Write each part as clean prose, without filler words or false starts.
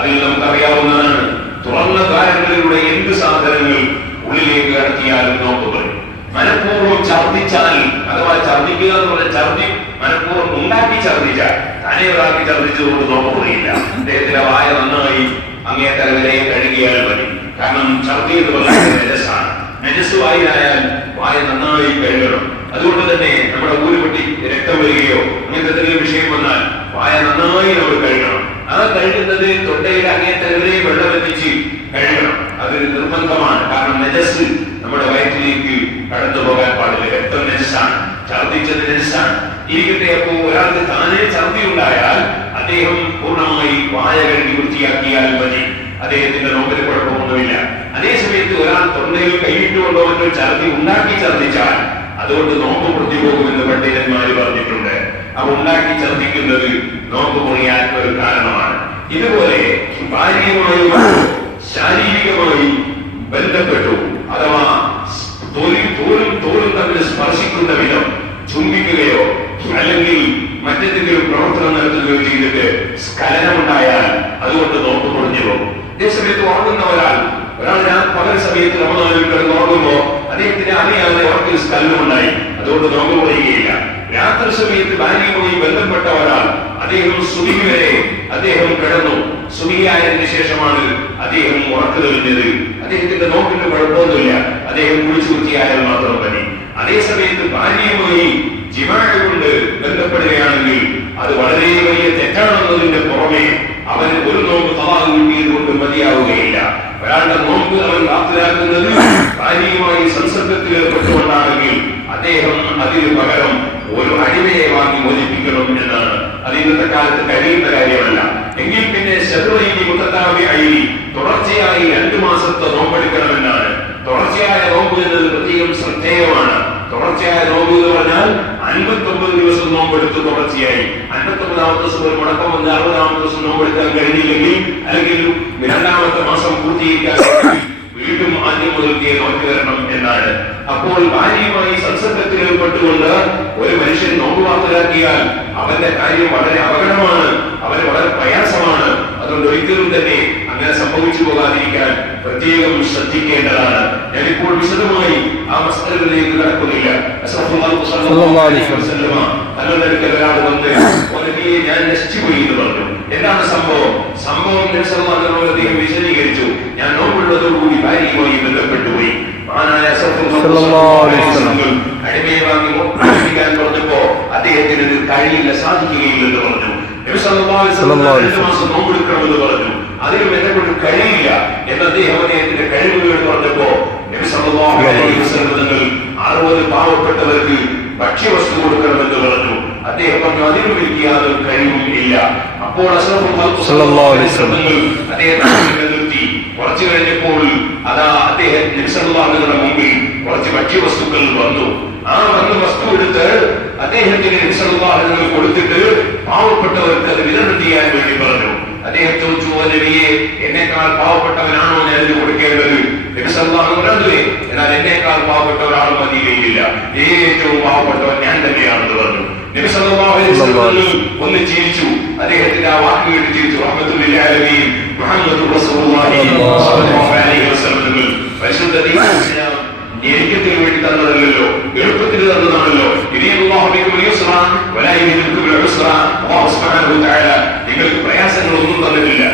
അതിൽ നമുക്കറിയാവുന്നതാണ്, തുറന്ന ദ്വാരങ്ങളിലൂടെ എന്ത് സാധനങ്ങൾ ഉള്ളിലേക്ക് കടത്തിയാലും നോമ്പ് പറയും. മനഃപൂർവ്വം ഛർദ്ദിച്ചാൽ, അഥവാ ഛർദ്ദിക്കുക എന്ന് പറഞ്ഞാൽ ഛർദ്ദി മനഃപൂർവ്വം ഉണ്ടാക്കി ഛർദ്ദിച്ചാൽ, തന്നെ ഒരാൾക്ക് ഛർദ്ദിച്ചതുകൊണ്ട് നോമ്പ് പറയില്ല. അദ്ദേഹത്തിന്റെ വായ നന്നായി അങ്ങേ തലവരെയും കഴുകിയാൽ മതി. കാരണം ഛർദ്ദി എന്ന് പറയുന്നത് നജസ്സാണ്. നജസ് വായിലായാൽ വായ നന്നായി കഴുകണം. അതുകൊണ്ട് തന്നെ നമ്മുടെ ഊരുപൊട്ടി രക്തം വരികയോ അങ്ങനത്തെ എന്തെങ്കിലും വിഷയം വന്നാൽ വായ നന്നായി നമ്മൾ കഴുകണം. ആ കഴുകുന്നത് തൊണ്ടയിൽ അങ്ങേ തലവരെയും വെള്ളമെത്തിച്ച് കഴുകണം. അത് നിർബന്ധമാണ്. കാരണം നജസ് നമ്മുടെ വയറ്റിലേക്ക് കടന്നു പോകാൻ പാടില്ല. രക്തം നജസ്സാണ്, ഛർദ്ദിച്ചത് നജസ്സാണ്. ഇരിക്കട്ടെ, അപ്പോ ഒരാൾക്ക് താനെ ഛർദ്ദി ഉണ്ടായാൽ അദ്ദേഹം പൂർണ്ണമായി വായ കഴുകി വൃത്തിയാക്കിയാൽ മതി. അദ്ദേഹത്തിന്റെ നോമ്പിന് കുഴപ്പമൊന്നുമില്ല. അതേസമയത്ത് ഒരാൾ തൊണ്ടയിൽ കൈയിട്ടുകൊണ്ടോ മറ്റോ ഛർദ്ദി ഉണ്ടാക്കി ഛർദ്ദിച്ചാൽ അതുകൊണ്ട് നോമ്പ് പൊട്ടിപ്പോകുമെന്ന് പണ്ഡിതന്മാര് പറഞ്ഞിട്ടുണ്ട്. അപ്പൊ ഉണ്ടാക്കി ഛർദ്ദിക്കുന്നത് നോമ്പ് പൊളിയാൻ ഒരു കാരണമാണ്. ഇതുപോലെ ഭാര്യയുമായി ശാരീരികമായി ബന്ധപ്പെട്ടു, അഥവാ തോലും തമ്മിൽ സ്പർശിക്കുന്ന വിധം ചുംബിക്കുകയോ അല്ലെങ്കിൽ മറ്റെന്തെങ്കിലും പ്രവർത്തനം നടത്തുകയോ ചെയ്തിട്ട് സ്ഖലനമുണ്ടായാൽ അതുകൊണ്ട് നോമ്പ് പൊളിഞ്ഞു പോകും. അതേസമയത്ത് ഉറങ്ങുന്ന ഒരാൾ പകൽ സമയത്ത് റമദാനിൽ കിടന്ന് ഉറങ്ങുമ്പോ അദ്ദേഹത്തിന് അറിയാതെ ഉറക്കിൽ സ്ഖലനമുണ്ടായി, അതുകൊണ്ട് നോമ്പ് പൊളിയുകയില്ല. രാത്രി സമയത്ത് ഭാര്യയുമായി ബന്ധപ്പെട്ട ഒരാൾ അദ്ദേഹം സുബഹി വരെ അദ്ദേഹം കിടന്നു, സുബഹിയായതിനു ശേഷമാണ് അദ്ദേഹം ഉറക്കു തെളിഞ്ഞത്, അദ്ദേഹത്തിന്റെ നോമ്പിന് കുഴപ്പമൊന്നുമില്ല, അദ്ദേഹം കുളിച്ചു വൃത്തിയായാൽ മാത്രം മതി. അതേസമയത്ത് ഭാര്യയുമായി ജിമാഅ കൊണ്ട് ബന്ധപ്പെടുകയാണെങ്കിൽ അത് വളരെ വലിയ തെറ്റാണെന്നതിന്റെ പുറമെ അവന് ഒരു നോമ്പ് തവാഖ് കിട്ടിയത് കൊണ്ട് മതിയാവുകയില്ല. ഒരാളുടെ നോമ്പ് അവൻ കാത്തിലാക്കുന്നത് ഭാര്യയുമായി സംസർഗത്തിൽ ഏർപ്പെട്ടുകൊണ്ടാണെങ്കിൽ അദ്ദേഹം അതിന് പകരം ഒരു അടിമയെ വാങ്ങി മോചിപ്പിക്കണം എന്നാണ്. അത് ഇന്നത്തെ കാലത്ത് കഴിയുന്ന കാര്യമല്ല. എങ്കിൽ പിന്നെ ശത്രുവൈനി മുത്തത്താബിഈ തുടർച്ചയായി 2 മാസത്തെ നോമ്പെടുക്കണമെന്നാണ്. തുടർച്ചയായ നോമ്പ് എന്നത് പ്രത്യേകം ശ്രദ്ധേയമാണ്. തുടർച്ചയായ നോമ്പ് എന്ന് പറഞ്ഞാൽ 59 ദിവസം നോമ്പെടുത്ത് തുടർച്ചയായി 59ാമത്തെ ദിവസം ഒരു മുടക്കം വന്ന് 60ാമത്തെ ദിവസം നോമ്പെടുക്കാൻ കഴിഞ്ഞില്ലെങ്കിൽ, അല്ലെങ്കിൽ 2ാമത്തെ മാസം പൂർത്തീകരിക്കാൻ വീണ്ടും ആദ്യം മുതൽക്കേ നോക്കി വരണം എന്നാണ്. അപ്പോൾ ഭാര്യയുമായി സംസർഗത്തിൽ ഏർപ്പെട്ടുകൊണ്ട് ഒരു മനുഷ്യൻ നോമ്പ് വാർത്തലാക്കിയാൽ അവന്റെ കാര്യം വളരെ അപകടമാണ്, അവന് വളരെ പ്രയാസമാണ്. അതുകൊണ്ട് ഒരിക്കലും തന്നെ അങ്ങനെ സംഭവിച്ചു പോകാതിരിക്കാൻ പ്രത്യേകം ശ്രദ്ധിക്കേണ്ടതാണ്. ഞാനിപ്പോൾ വിശദമായി ആ മസ്തകളിലേക്ക് കടക്കുന്നില്ല. തങ്ങളുടെ അടുക്കൽ ഒരാൾ വന്ന് ഞാൻ നശിച്ചുപോയി എന്ന് പറഞ്ഞു. എന്താണ് സംഭവം? അദ്ദേഹം വിശദീകരിച്ചു, ഞാൻ നോമ്പുള്ളതോടുകൂടി ഭാര്യയുമായി ബന്ധപ്പെട്ടുപോയി. അടിമയെ വാങ്ങി മോചിപ്പിക്കാൻ പറഞ്ഞപ്പോ അദ്ദേഹത്തിന് ഇത് കഴിയില്ല, സാധിക്കുകയില്ലെന്ന് പറഞ്ഞു. 2 മാസം നോമ്പെടുക്കണമെന്ന് പറഞ്ഞു. അതിനും എന്നെ കൊണ്ട് കഴിയില്ല എന്ന് അദ്ദേഹത്തിന്റെ കഴിവുകൾ പറഞ്ഞപ്പോ നബി സല്ലല്ലാഹു അലൈഹി വസല്ലം 60 പാവപ്പെട്ടവർക്ക് ഭക്ഷ്യവസ്തു കൊടുക്കണമെന്ന് പറഞ്ഞു. അദ്ദേഹം പറഞ്ഞു അതിനും എനിക്ക് യാതൊരു കഴിവും ഇല്ല. അപ്പോൾ അദ്ദേഹത്തെ നിർത്തി. കുറച്ചു കഴിഞ്ഞപ്പോൾ അതാ അദ്ദേഹം നബി സല്ലല്ലാഹു അലൈഹി വസല്ലം മുമ്പിൽ കുറച്ച് ഭക്ഷ്യവസ്തുക്കൾ വന്നു. ആ വന്ന വസ്തു എടുത്ത് അദ്ദേഹത്തിന് നബി സല്ലല്ലാഹു അലൈഹി വസല്ലം കൊടുത്തിട്ട് പാവപ്പെട്ടവർക്ക് അത് വിതരണം ചെയ്യാൻ വേണ്ടി പറഞ്ഞു. അദ്ദേഹം ചോദിച്ചു, നബിയെ, എന്നെക്കാൾ പാവപ്പെട്ടവനാണോ ഞാൻ ഇത് കൊടുക്കേണ്ടത്? നബി സല്ലല്ലാഹു അലൈഹി വസല്ലം പറഞ്ഞു, എന്നാൽ എന്നെക്കാൾ പാവപ്പെട്ട ഒരാൾ മദീനയിലില്ല, ഏറ്റവും പാവപ്പെട്ടവൻ ഞാൻ തന്നെയാണെന്ന് പറഞ്ഞു. നബി സല്ലല്ലാഹു അലൈഹി വസല്ലം ഒന്ന് ചിരിച്ചു. അദ്ദേഹത്തിന്റെ ആ വാക്ക് കേട്ട് ചിരിച്ചു. റഹ്മത്തുൽ ലിൽ ആലമീൻ മുഹമ്മദുർ റസൂലുള്ളാഹി സ്വല്ലല്ലാഹു അലൈഹി വസല്ലം പരിശുദ്ധ ദീനുൽ ഇസ്ലാം ഞെരുക്കത്തിന് വേണ്ടി തന്നതല്ലോ, എളുപ്പത്തിന് തന്നതാണല്ലോ. നിങ്ങൾക്ക് പ്രയാസങ്ങളൊന്നും തന്നിട്ടില്ല.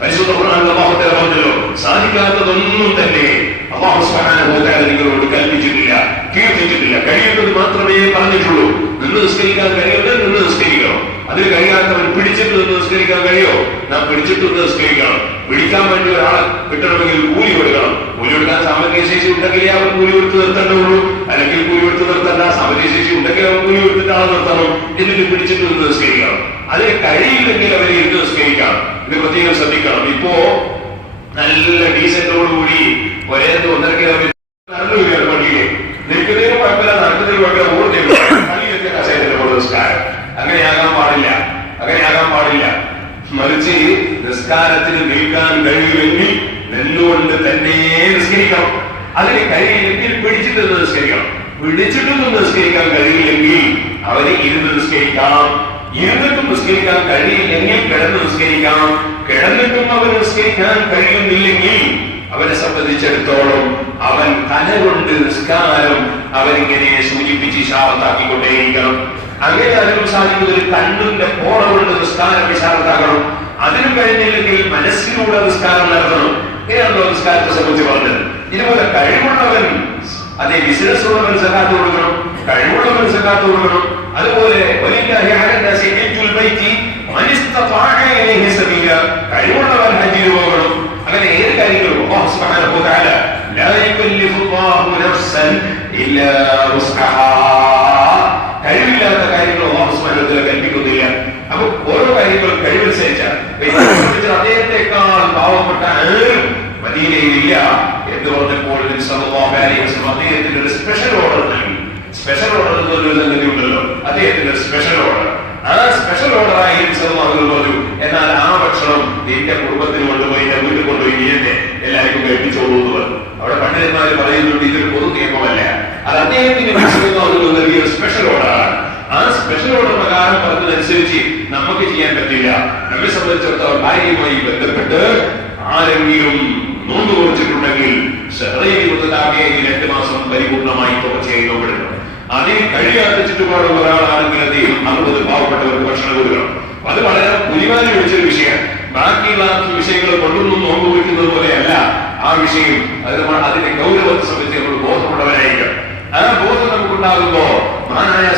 പരിശുദ്ധ ഖുർആനിൽ അല്ലാഹു തആല പറഞ്ഞല്ലോ, സാധിക്കാത്തതൊന്നും തന്നെ അല്ലാഹു സുബ്ഹാനഹു വ തആല നിങ്ങളോട് കൽപ്പിച്ചിട്ടില്ല, കീർത്തിച്ചിട്ടില്ല. കഴിയുന്നത് മാത്രമേ പറഞ്ഞിട്ടുള്ളൂ. നിന്ന് നിസ്കരിക്കാൻ കഴിയുന്നത് നിന്ന് നിസ്കരിക്കണം. അതിന് കഴിയാത്തവൻ പിടിച്ചിട്ട് നിന്ന് നിസ്കരിക്കാൻ കഴിയോ? നാം പിടിച്ചിട്ട് നിസ്കരിക്കണം. പിടിക്കാൻ വേണ്ടി ഒരാളെ കിട്ടണമെങ്കിൽ കൂലി കൊടുക്കണം. കൂലി കൊടുക്കാൻ സാമ്പത്തിക ശേഷി ഉണ്ടെങ്കിലേ അവൻ കൂലി കൊടുത്ത് നിർത്തേണ്ടതുള്ളൂ. അല്ലെങ്കിൽ കൂലി കൊടുത്ത് നിർത്തണ്ട, സാമ്പത്തിക ശേഷി ഉണ്ടെങ്കിൽ അവൻ കൂലി കൊടുത്തിട്ട് ആളെ നിർത്തണം. എന്നിട്ട് പിടിച്ചിട്ട് നിന്ന് നിസ്കരിക്കണം. അതിന് കഴിയില്ലെങ്കിൽ അവരെ ഇരുന്ന് നിസ്കരിക്കാം. ഇത് പ്രത്യേകം ശ്രദ്ധിക്കണം. ഇപ്പോ നല്ല ഡീസന്റോടുകൂടി ഒരേ 1.5 കിലോമീറ്റർ നടന്നു വരികയാണ് വണ്ടിയിലെ. നിൽക്കുന്നതിന് കുഴപ്പമില്ല, നടക്കുന്നതിന് കുഴപ്പമില്ല, ഓടുന്നതിന് കളിയൊക്കെ കസേരത്തിന്റെ പോലെ നിസ്കാരം. അങ്ങനെയാകാൻ പാടില്ല, അങ്ങനെയാകാൻ പാടില്ല. മറിച്ച് നിസ്കാരത്തിന് നിൽക്കാൻ കഴിയുമെങ്കിൽ നിന്നുകൊണ്ട് തന്നെ നിസ്കരിക്കണം. അതിന് കഴിയില്ലെങ്കിൽ പിടിച്ചിട്ട് നിസ്കരിക്കണം. പിടിച്ചിട്ടൊന്നും നിസ്കരിക്കാൻ കഴിയില്ലെങ്കിൽ അവരെ ഇരുന്ന് നിസ്കരിക്കാം, ഇരുന്നിട്ടും നിസ്കരിക്കാൻ കഴിയില്ലെങ്കിൽ കിടന്ന് നിസ്കരിക്കാം, കിടന്നിട്ടും അവന് നിസ്കരിക്കാൻ കഴിയുന്നില്ലെങ്കിൽ അവനെ സംബന്ധിച്ചിടത്തോളം അവൻ തലകൊണ്ട് നിസ്കാരം അവനിങ്ങനെ സൂചിപ്പിച്ച് ഇശാറത്താക്കിക്കൊണ്ടേയിരിക്കണം. അങ്ങനെ അതിനും സാധിക്കുന്ന ഒരു കണ്ണിന്റെ പോറ കൊണ്ട് നിസ്കാരം ഇശാറത്താക്കണം. അതിനും കഴിഞ്ഞില്ലെങ്കിൽ മനസ്സിലൂടെ നിസ്കാരം നടത്തണം. ഇങ്ങനെയാണല്ലോ നിസ്കാരത്തെ സംബന്ധിച്ച് പറഞ്ഞത്. ഇതുപോലെ കഴിവുള്ളവൻ, അതേ ബിസിനസ് ഉള്ളവൻ സകാത്ത് കൊടുക്കണം, കഴിവുള്ളവൻ സകാത്ത് കൊടുക്കണം. അതുപോലെ കഴിവുള്ളവൻ ഹജ്ജിന് പോകണം. അങ്ങനെ ഏത് കാര്യങ്ങളും അല്ലാഹു സുബ്ഹാനഹു വ തആല ലാ യുകല്ലിഫുല്ലാഹു നഫ്സൻ ഇല്ലാ വുസ്അഹാ, കഴിവില്ലാത്ത കാര്യങ്ങൾ അല്ലാഹു സുബ്ഹാനഹു വ തആല കൽപ്പിക്കുന്നില്ല. അപ്പൊ ഓരോ കാര്യങ്ങളും കഴിവനുസരിച്ചാണ്. അദ്ദേഹത്തെക്കാൾ പാവപ്പെട്ട ആരും മദീനയിലില്ല എന്ന് പറഞ്ഞപ്പോൾ സല്ലല്ലാഹു അലൈഹി വസല്ലം അദ്ദേഹത്തിന് ഒരു സ്പെഷ്യൽ ഓർഡർ നൽകി. സ്പെഷ്യൽ ഓർഡർ എന്നൊരു സംഗതി ഉണ്ടല്ലോ, അദ്ദേഹത്തിന് ഒരു സ്പെഷ്യൽ ഓർഡർ. ആ സ്പെഷ്യൽ ഓർഡർ ആയി പറഞ്ഞു, എന്നാൽ ആ ഭക്ഷണം എന്റെ കുടുംബത്തിന് കൊണ്ടുപോയി, എന്റെ വീട്ടിൽ കൊണ്ടുപോയി എന്നെ എല്ലാവർക്കും കഴിപ്പിച്ചോളൂ എന്ന് പറഞ്ഞു. അവിടെ പണ്ഡിതന്മാര് പറയുന്നുണ്ട് ഇതൊരു പൊതു നിയമമല്ല, അത് അദ്ദേഹത്തിന് നൽകിയ ഒരു സ്പെഷ്യൽ ഓർഡറാണ്. ആ സ്പെഷ്യൽ ഓർഡർ പ്രകാരം പറഞ്ഞതനുസരിച്ച് നമുക്ക് ചെയ്യാൻ പറ്റില്ല. നമ്മെ സംബന്ധിച്ചിടത്തോളം ഭാര്യയുമായി ബന്ധപ്പെട്ട് ആരെങ്കിലും നോമ്പ് കുറിച്ചിട്ടുണ്ടെങ്കിൽ 2 മാസം പരിപൂർണമായി തുടർച്ചയായി നോമ്പെടുക്കണം. അതിൽ കഴിയാത്ത ചുറ്റുപാടുള്ള ഒരാളാണെങ്കിൽ അദ്ദേഹം 60 പാവപ്പെട്ടവർക്ക് ഭക്ഷണം കൊടുക്കണം. അത് വളരെ പുലിമാരി വിളിച്ചൊരു വിഷയമാണ്. ബാക്കിയുള്ള വിഷയങ്ങൾ കൊണ്ടൊന്നും നോമ്പ് വയ്ക്കുന്നത് പോലെയല്ല ആ വിഷയം. അതിന്റെ ഗൗരവത്തെ സംബന്ധിച്ച് നമ്മൾ ബോധമുള്ളവരായിരിക്കണം. ആ ബോധം നമുക്കുണ്ടാകുമ്പോ മഹാനായ